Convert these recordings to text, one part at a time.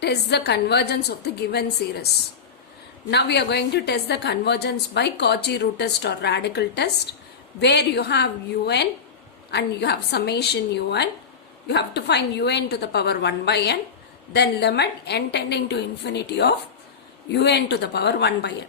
test the convergence of the given series. Now we are going to test the convergence by Cauchy root test or radical test, where you have un and you have summation un. You have to find un to the power 1 by n, then limit n tending to infinity of un to the power 1 by n.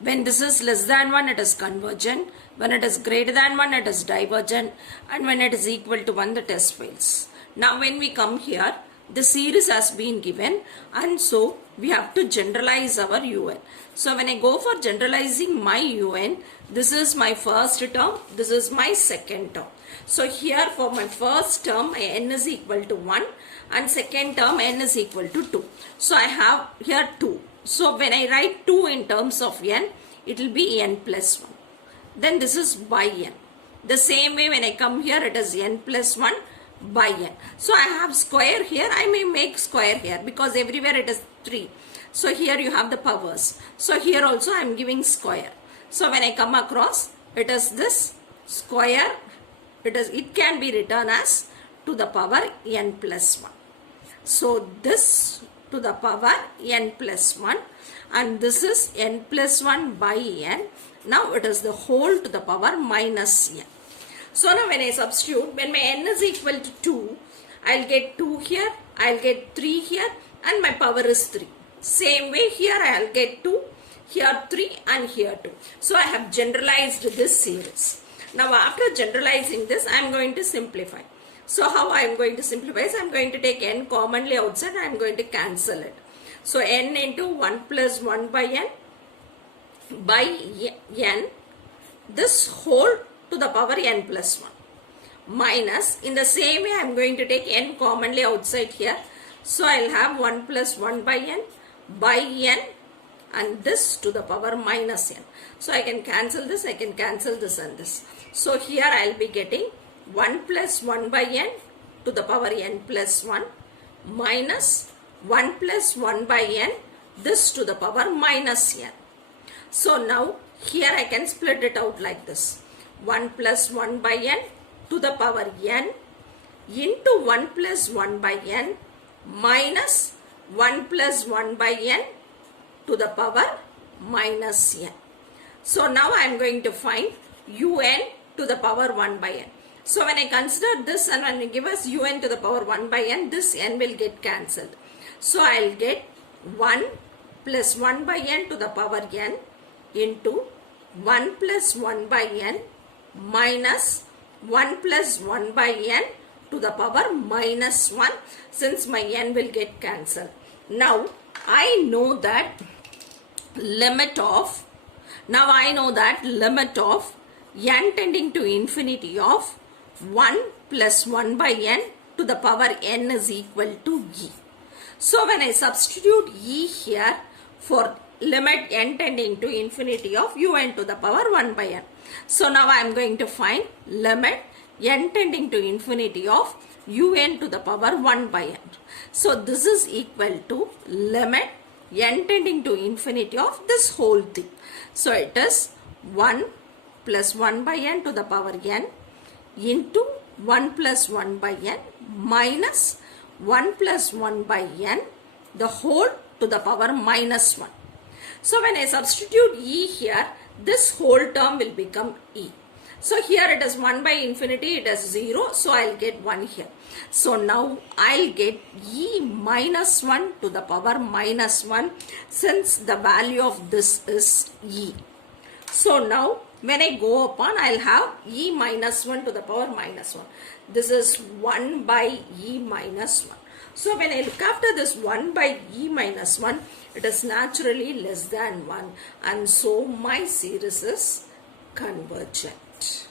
When this is less than 1, it is convergent. When it is greater than 1, it is divergent. And when it is equal to 1, the test fails. Now when we come here, the series has been given, and so we have to generalize our un. So when I go for generalizing my un, this is my first term, this is my second term. So here for my first term, my n is equal to 1, and second term n is equal to 2. So I have here 2. So when I write 2 in terms of n, it will be n plus 1. Then this is by n. The same way when I come here, it is n plus 1 by n. So I have square here. I may make square here because everywhere it is 3. So here you have the powers. So here also I am giving square. So when I come across, it is this square. It can be written as to the power n plus 1. So this to the power n plus 1, and this is n plus 1 by n. Now it is the whole to the power minus n. So now when I substitute, when my n is equal to 2, I'll get 2 here, I'll get 3 here, and my power is 3. Same way here I'll get 2, here 3, and here 2. So I have generalized this series. Now after generalizing this, I am going to simplify. So how I am going to simplify is I am going to take n commonly outside and I am going to cancel it. So n into 1 plus 1 by n by n, this whole to the power n plus 1, minus, in the same way I am going to take n commonly outside here. So I will have 1 plus 1 by n, and this to the power minus n. So I can cancel this, I can cancel this and this. So here I will be getting 1 plus 1 by n to the power n plus 1 minus 1 plus 1 by n, this to the power minus n. So now here I can split it out like this. 1 plus 1 by n to the power n into 1 plus 1 by n minus 1 plus 1 by n to the power minus n. So now I am going to find un to the power 1 by n. So when I consider this and when you give us un to the power 1 by n, this n will get cancelled. So I will get 1 plus 1 by n to the power n into 1 plus 1 by n minus 1 plus 1 by n to the power minus 1, since my n will get cancelled. Now I know that limit of n tending to infinity of 1 plus 1 by n to the power n is equal to e. So when I substitute e here for limit n tending to infinity of un to the power 1 by n. So now I am going to find limit n tending to infinity of un to the power 1 by n. So this is equal to limit n tending to infinity of this whole thing. So it is 1 plus 1 by n to the power n into 1 plus 1 by n minus 1 plus 1 by n, the whole to the power minus 1. So when I substitute e here, this whole term will become e. So here it is 1 by infinity, it is 0, so I will get 1 here. So now I will get e minus 1 to the power minus 1, since the value of this is e. So now when I go upon, I will have e minus 1 to the power minus 1. This is 1 by e minus 1. So when I look after this 1 by e minus 1, it is naturally less than 1, and so my series is convergent.